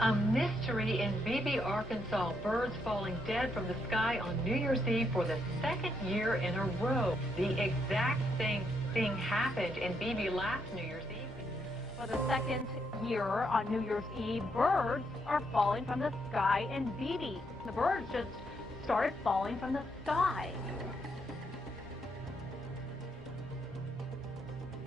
A mystery in Beebe, Arkansas. Birds falling dead from the sky on New Year's Eve for the second year in a row. The exact same thing happened in Beebe last New Year's Eve. For the second year on New Year's Eve, birds are falling from the sky in Beebe. The birds just started falling from the sky.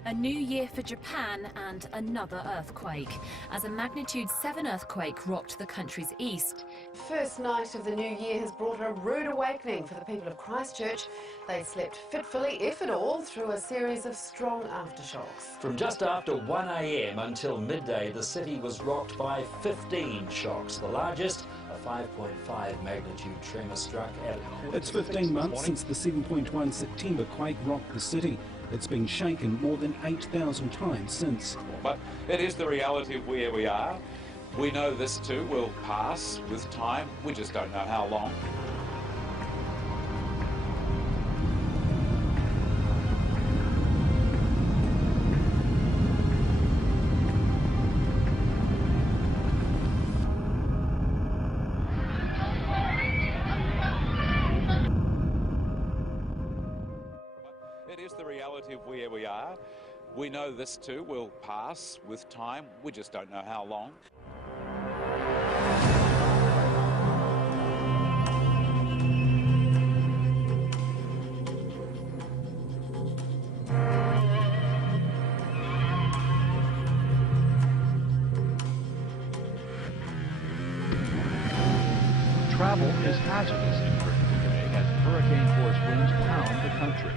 A new year for Japan and another earthquake, as a magnitude 7 earthquake rocked the country's east. First night of the new year has brought a rude awakening for the people of Christchurch. They slept fitfully, if at all, through a series of strong aftershocks. From just after 1 a.m. until midday, the city was rocked by 15 shocks. The largest, a 5.5 magnitude tremor, struck at... It's 15 months since the 7.1 September quake rocked the city. It's been shaken more than 8,000 times since. But it is the reality of where we are. We know this too will pass with time. We just don't know how long. It is the reality of where we are. We know this too will pass with time. We just don't know how long. Travel is hazardous in Britain today as hurricane-force winds pound the country.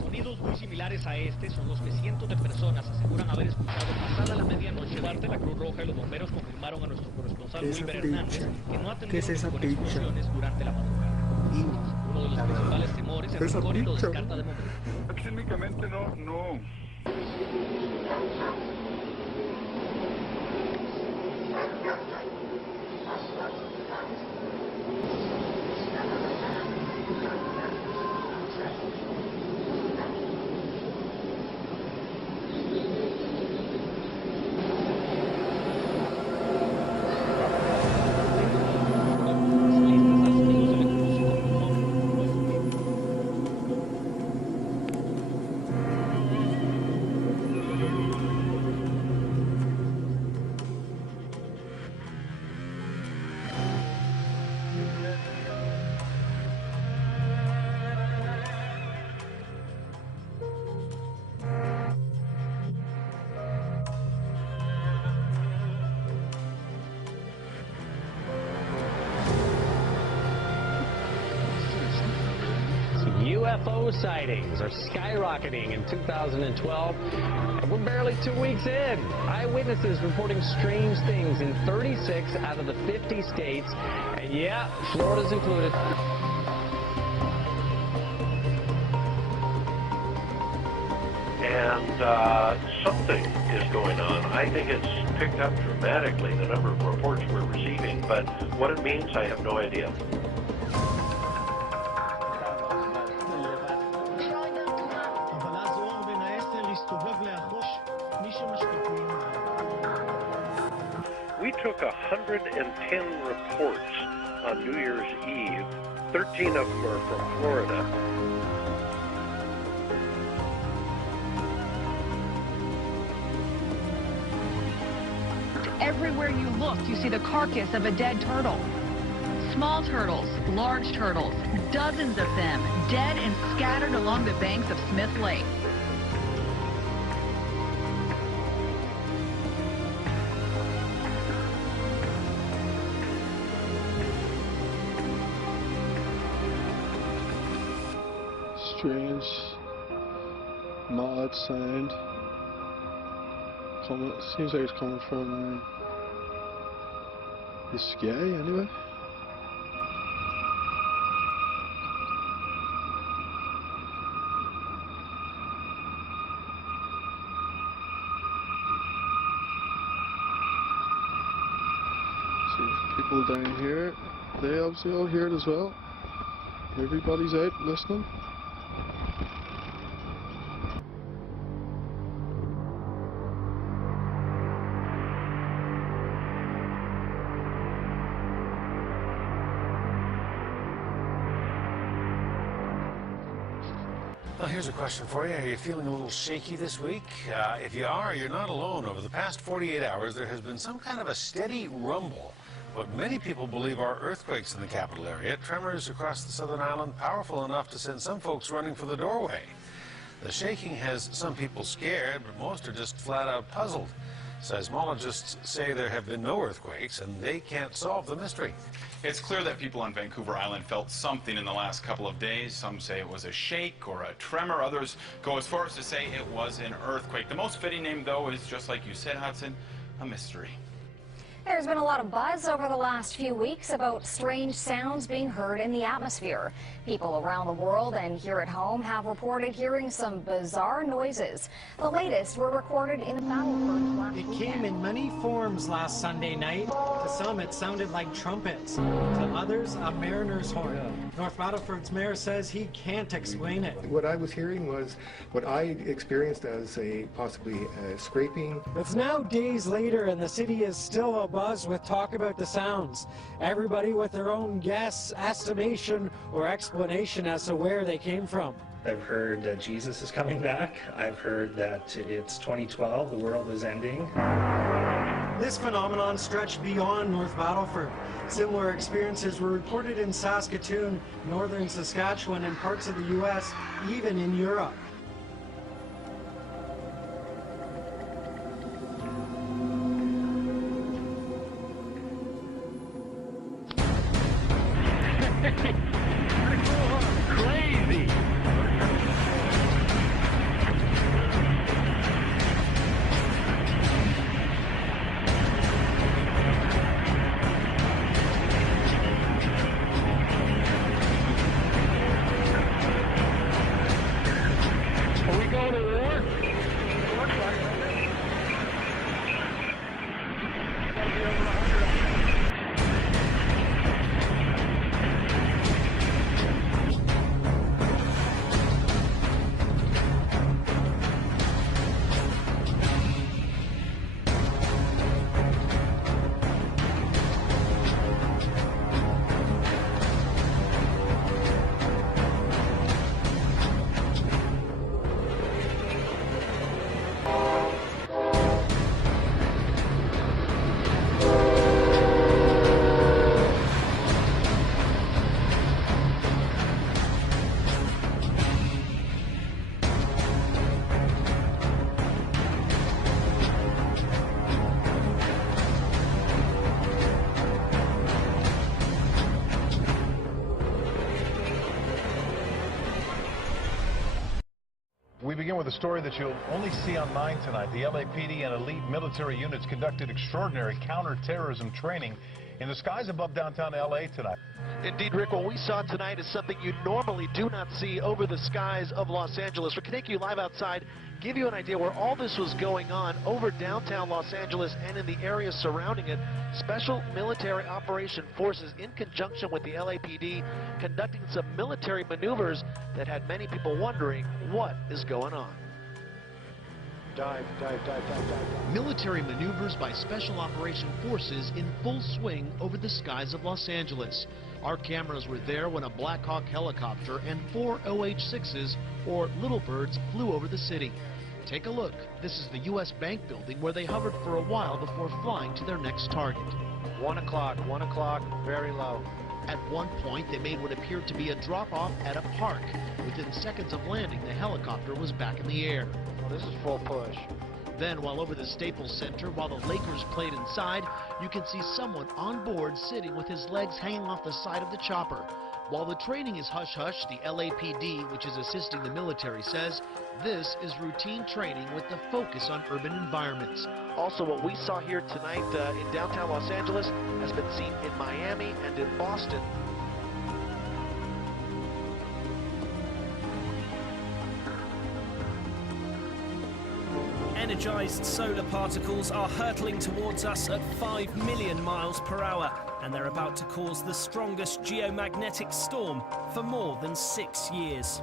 Sonidos muy similares a este son los que cientos de personas aseguran haber escuchado pasada la medianoche. Parte la Cruz Roja y los bomberos confirmaron a nuestro corresponsal Wilber Hernández que no ha tenido explosiones durante la madrugada. Uno de los principales temores es el código de descarta de momento. Técnicamente no. UFO sightings are skyrocketing in 2012, and we're barely 2 weeks in. Eyewitnesses reporting strange things in 36 out of the 50 states, and yeah, Florida's included. And something is going on. I think it's picked up dramatically, the number of reports we're receiving, but what it means, I have no idea. We took 110 reports on New Year's Eve. 13 of them are from Florida. Everywhere you look, you see the carcass of a dead turtle. Small turtles, large turtles, dozens of them, dead and scattered along the banks of Smith Lake. Strange, mad sound. Seems like it's coming from the sky anyway. See people down here, they obviously all hear it as well. Everybody's out listening. Well, here's a question for you. Are you feeling a little shaky this week? If you are, you're not alone. Over the past 48 hours, there has been some kind of a steady rumble. What many people believe are earthquakes in the capital area, tremors across the southern island, powerful enough to send some folks running for the doorway. The shaking has some people scared, but most are just flat out puzzled. Seismologists say there have been no earthquakes, and they can't solve the mystery. It's clear that people on Vancouver Island felt something in the last couple of days. Some say it was a shake or a tremor. Others go as far as to say it was an earthquake. The most fitting name, though, is, just like you said, Hudson, a mystery. There's been a lot of buzz over the last few weeks about strange sounds being heard in the atmosphere. People around the world and here at home have reported hearing some bizarre noises. The latest were recorded in the Battleford last weekend. It came in many forms last Sunday night. To some, it sounded like trumpets. To others, a mariner's horn. North Battleford's mayor says he can't explain it. What I was hearing was what I experienced as possibly scraping. It's now days later and the city is still abuzz with talk about the sounds. Everybody with their own guess, estimation, or explanation as to where they came from. I've heard that Jesus is coming back. I've heard that it's 2012, the world is ending. This phenomenon stretched beyond North Battleford. Similar experiences were reported in Saskatoon, northern Saskatchewan, and parts of the U.S., even in Europe. Crazy. Are we going to war? Looks like it. Gotta be over 100. begin with a story that you'll only see on 9 tonight. The LAPD and elite military units conducted extraordinary counterterrorism training in the skies above downtown LA tonight. Indeed, Rick, what we saw tonight is something you normally do not see over the skies of Los Angeles. We're taking you live outside, give you an idea where all this was going on over downtown Los Angeles and in the area surrounding it. Special military operation forces, in conjunction with the LAPD, conducting some military maneuvers that had many people wondering what is going on. Dive, dive, dive, dive, dive, dive. Military maneuvers by Special Operation Forces in full swing over the skies of Los Angeles. Our cameras were there when a Black Hawk helicopter and 4 OH-6s, or Little Birds, flew over the city. Take a look. This is the U.S. Bank building where they hovered for a while before flying to their next target. 1 o'clock, very low. At one point, they made what appeared to be a drop-off at a park. Within seconds of landing, the helicopter was back in the air. Well, this is full push. Then, while over the Staples Center, while the Lakers played inside, you can see someone on board sitting with his legs hanging off the side of the chopper. While the training is hush-hush, the LAPD, which is assisting the military, says this is routine training with the focus on urban environments. Also, what we saw here tonight in downtown Los Angeles has been seen in Miami and in Boston. Energized solar particles are hurtling towards us at 5 million miles per hour, and they're about to cause the strongest geomagnetic storm for more than 6 years.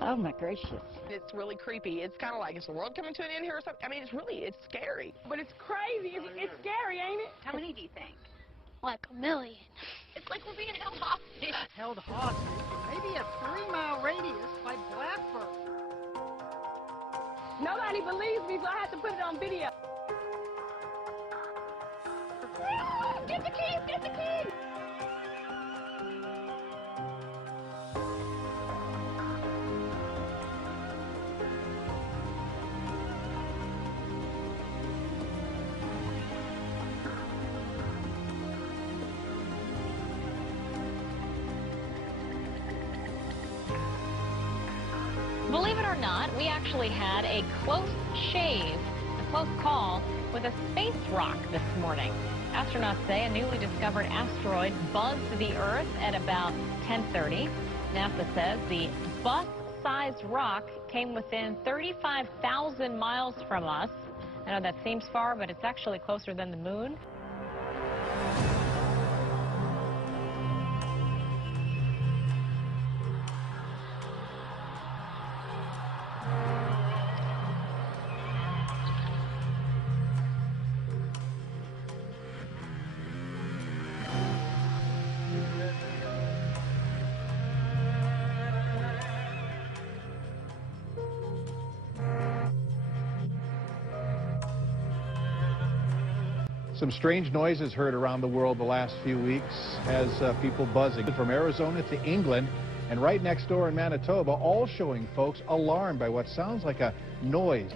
Oh my gracious. It's really creepy. It's kind of like, is the world coming to an end here or something? I mean, it's scary. But it's crazy. It's scary, ain't it? How many do you think? Like a million. It's like we're being held hostage. Held hostage for maybe a 3-mile radius by blackbirds. Nobody believes me, so I have to put it on video. Get the keys! Get the keys! Believe it or not, we actually had a close shave, a close call with a space rock this morning. Astronauts say a newly discovered asteroid buzzed the Earth at about 10:30. NASA says the bus-sized rock came within 35,000 miles from us. I know that seems far, but it's actually closer than the moon. Some strange noises heard around the world the last few weeks as people buzzing from Arizona to England and right next door in Manitoba, all showing folks alarmed by what sounds like a noise.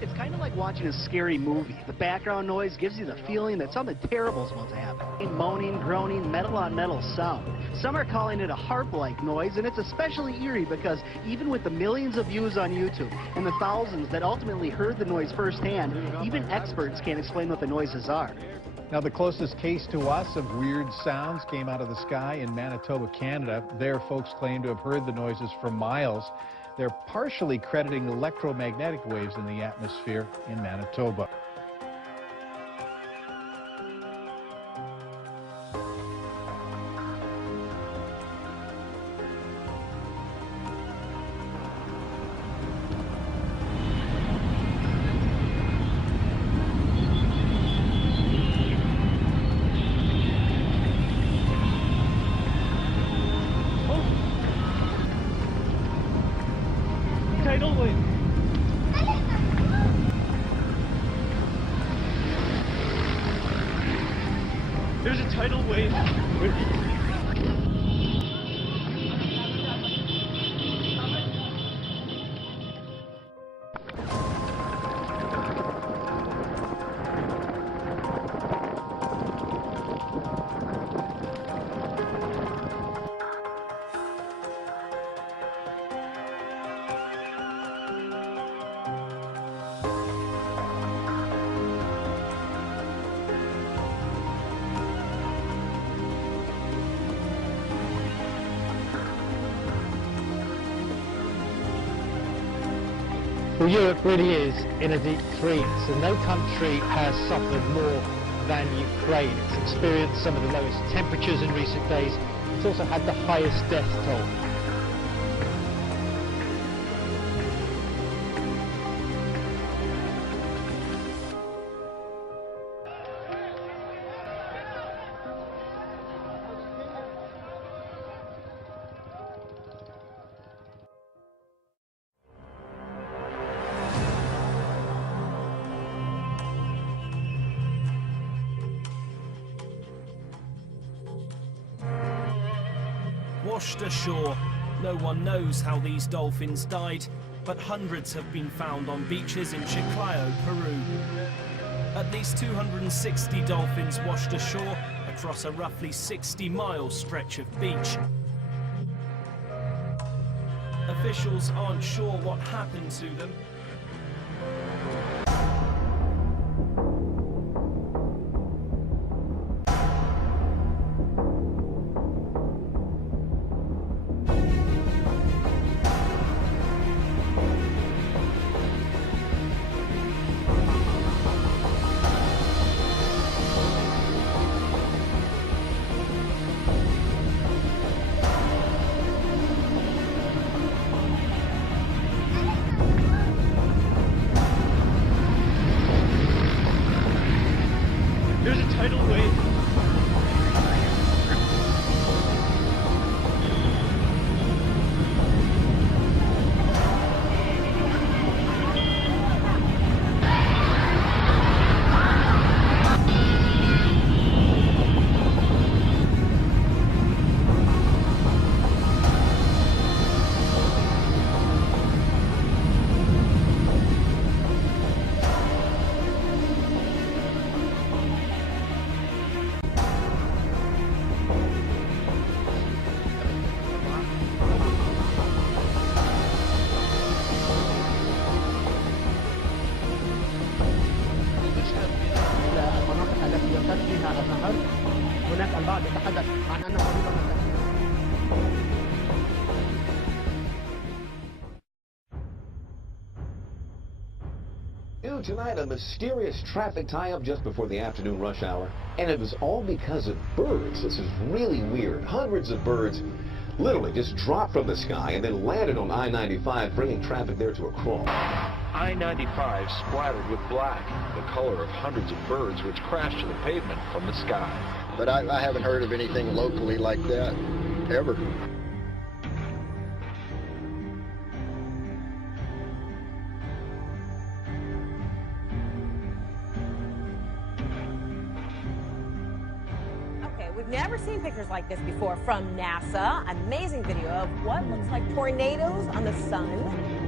It's kind of like watching a scary movie. The background noise gives you the feeling that something terrible is about to happen. Moaning, groaning, metal-on-metal sound. Some are calling it a harp-like noise, and it's especially eerie because even with the millions of views on YouTube and the thousands that ultimately heard the noise firsthand, even experts can't explain what the noises are. Now, the closest case to us of weird sounds came out of the sky in Manitoba, Canada. There, folks claim to have heard the noises for miles. They're partially crediting electromagnetic waves in the atmosphere in Manitoba. wave. Well, Europe really is in a deep freeze, and no country has suffered more than Ukraine. It's experienced some of the lowest temperatures in recent days. It's also had the highest death toll. Washed ashore. No one knows how these dolphins died, but hundreds have been found on beaches in Chiclayo, Peru. At least 260 dolphins washed ashore across a roughly 60-mile stretch of beach. Officials aren't sure what happened to them. There's a tidal wave. هناك البعض يتحدث عن أنه ربما Tonight, a mysterious traffic tie-up just before the afternoon rush hour, and it was all because of birds. This is really weird. Hundreds of birds literally just dropped from the sky and then landed on I-95, bringing traffic there to a crawl. I-95 splattered with black, the color of hundreds of birds which crashed to the pavement from the sky. But I haven't heard of anything locally like that, ever. We've never seen pictures like this before from NASA. Amazing video of what looks like tornadoes on the sun.